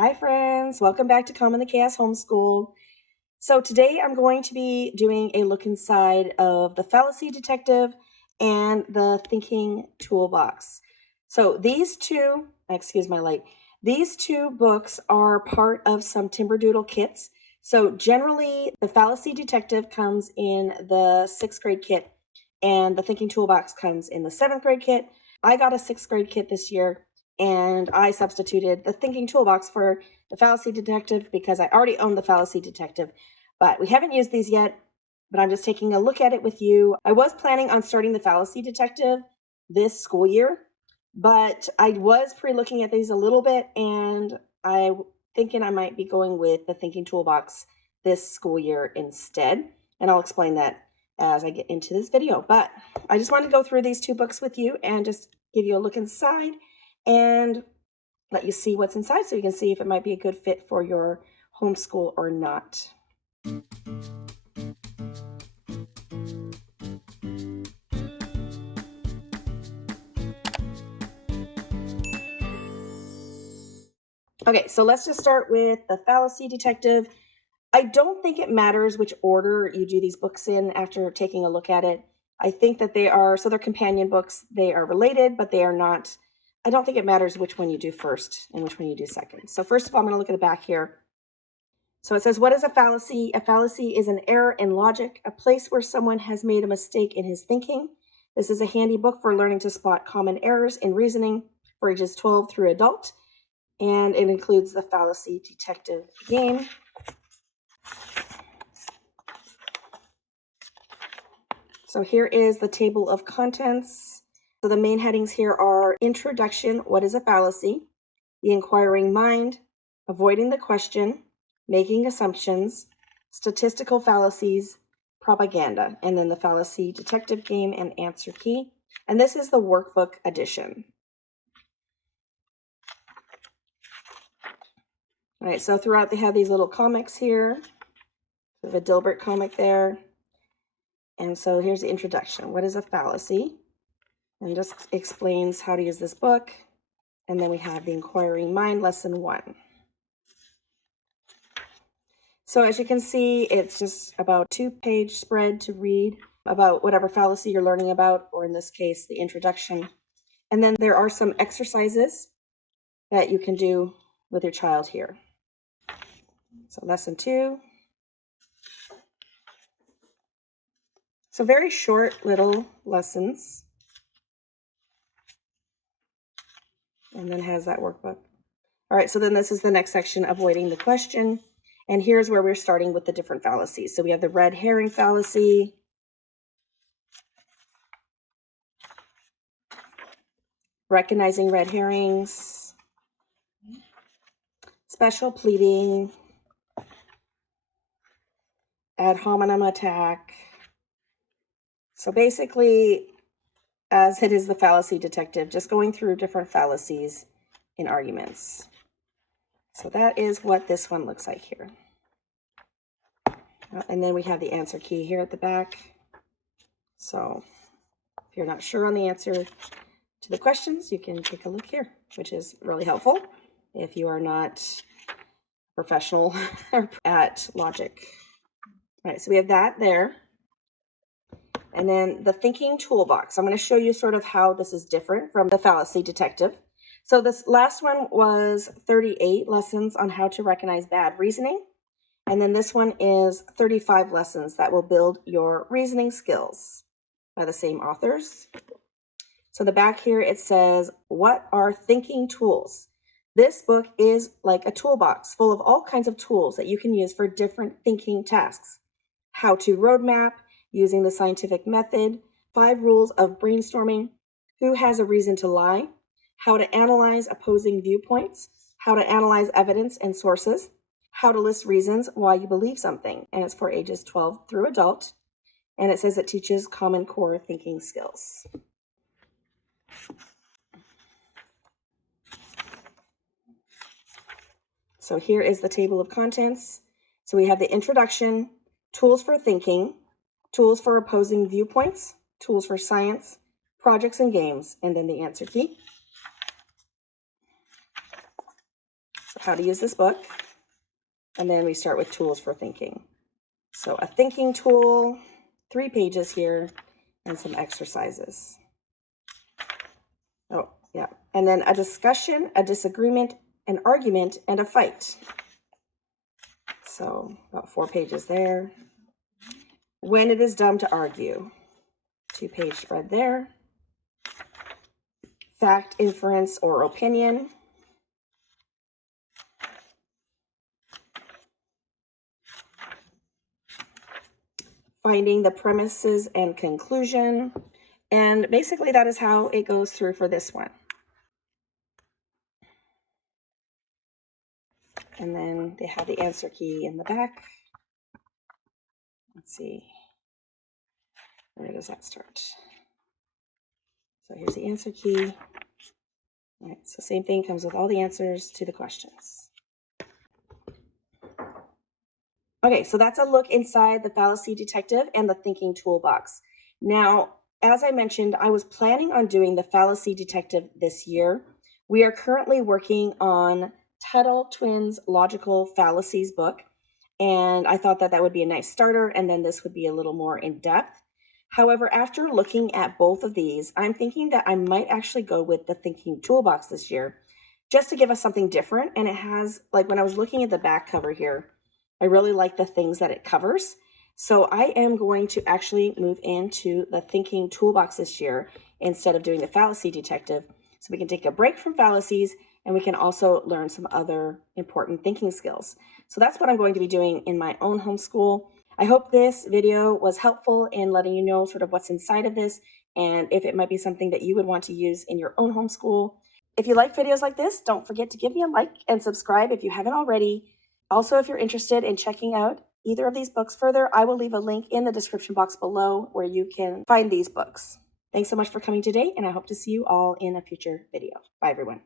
Hi friends, welcome back to Calm in the Chaos Homeschool. So today I'm going to be doing a look inside of the Fallacy Detective and the Thinking Toolbox. So these two, excuse my light, these two books are part of some Timberdoodle kits. So generally the Fallacy Detective comes in the 6th grade kit and the Thinking Toolbox comes in the 7th grade kit. I got a 6th grade kit this year, and I substituted the Thinking Toolbox for the Fallacy Detective because I already own the Fallacy Detective. But we haven't used these yet, but I'm just taking a look at it with you. I was planning on starting the Fallacy Detective this school year, but I was pre-looking at these a little bit, and I'm thinking I might be going with the Thinking Toolbox this school year instead. And I'll explain that as I get into this video. But I just wanted to go through these two books with you and just give you a look inside and let you see what's inside so you can see if it might be a good fit for your homeschool or not. Okay, so let's just start with the Fallacy Detective. I don't think it matters which order you do these books in after taking a look at it. I think that they're companion books. They are related, but they are not. I don't think it matters which one you do first and which one you do second. So first of all, I'm going to look at the back here. So it says, what is a fallacy? A fallacy is an error in logic, a place where someone has made a mistake in his thinking. This is a handy book for learning to spot common errors in reasoning for ages 12 through adult. And it includes the Fallacy Detective game. So here is the table of contents. So the main headings here are Introduction, what is a fallacy? The Inquiring Mind, Avoiding the Question, Making Assumptions, Statistical Fallacies, Propaganda, and then the Fallacy Detective game and Answer Key. And this is the workbook edition. All right, so throughout they have these little comics here. We have a Dilbert comic there. And so here's the introduction. What is a fallacy? And just explains how to use this book. And then we have the Inquiring Mind, Lesson 1. So as you can see, it's just about a 2-page spread to read about whatever fallacy you're learning about, or in this case, the introduction. And then there are some exercises that you can do with your child here. So lesson 2. So very short little lessons. And then has that workbook. All right, so then this is the next section, Avoiding the Question. And here's where we're starting with the different fallacies. So we have the red herring fallacy, recognizing red herrings, special pleading, ad hominem attack. So basically, as it is the Fallacy Detective, just going through different fallacies in arguments. So that is what this one looks like here. And then we have the answer key here at the back. So if you're not sure on the answer to the questions, you can take a look here, which is really helpful if you are not professional at logic. All right, so we have that there. And then the Thinking Toolbox. I'm going to show you sort of how this is different from the Fallacy Detective. So this last one was 38 lessons on how to recognize bad reasoning. And then this one is 35 lessons that will build your reasoning skills by the same authors. So the back here, it says, what are thinking tools? This book is like a toolbox full of all kinds of tools that you can use for different thinking tasks. How to roadmap, using the scientific method, 5 rules of brainstorming, who has a reason to lie, how to analyze opposing viewpoints, how to analyze evidence and sources, how to list reasons why you believe something. And it's for ages 12 through adult. And it says it teaches common core thinking skills. So here is the table of contents. So we have the introduction, tools for thinking, tools for opposing viewpoints, tools for science, projects and games, and then the answer key. how to use this book. And then we start with tools for thinking. So a thinking tool, 3 pages here, and some exercises. Oh, yeah. And then a discussion, a disagreement, an argument, and a fight. So about 4 pages there. When it is dumb to argue, 2-page spread there. Fact, inference, or opinion. Finding the premises and conclusion. And basically that is how it goes through for this one. And then they have the answer key in the back. Let's see. Where does that start? So here's the answer key. All right, so same thing, comes with all the answers to the questions. Okay, so that's a look inside the Fallacy Detective and the Thinking Toolbox. Now, as I mentioned, I was planning on doing the Fallacy Detective this year. We are currently working on Tuttle Twins' Logical Fallacies book, and I thought that that would be a nice starter, and then this would be a little more in-depth. However, after looking at both of these, I'm thinking that I might actually go with the Thinking Toolbox this year, just to give us something different. And it has, like when I was looking at the back cover here, I really like the things that it covers. So I am going to actually move into the Thinking Toolbox this year instead of doing the Fallacy Detective. So we can take a break from fallacies and we can also learn some other important thinking skills. So that's what I'm going to be doing in my own homeschool. I hope this video was helpful in letting you know sort of what's inside of this and if it might be something that you would want to use in your own homeschool. If you like videos like this, don't forget to give me a like and subscribe if you haven't already. Also, if you're interested in checking out either of these books further, I will leave a link in the description box below where you can find these books. Thanks so much for coming today, and I hope to see you all in a future video. Bye, everyone.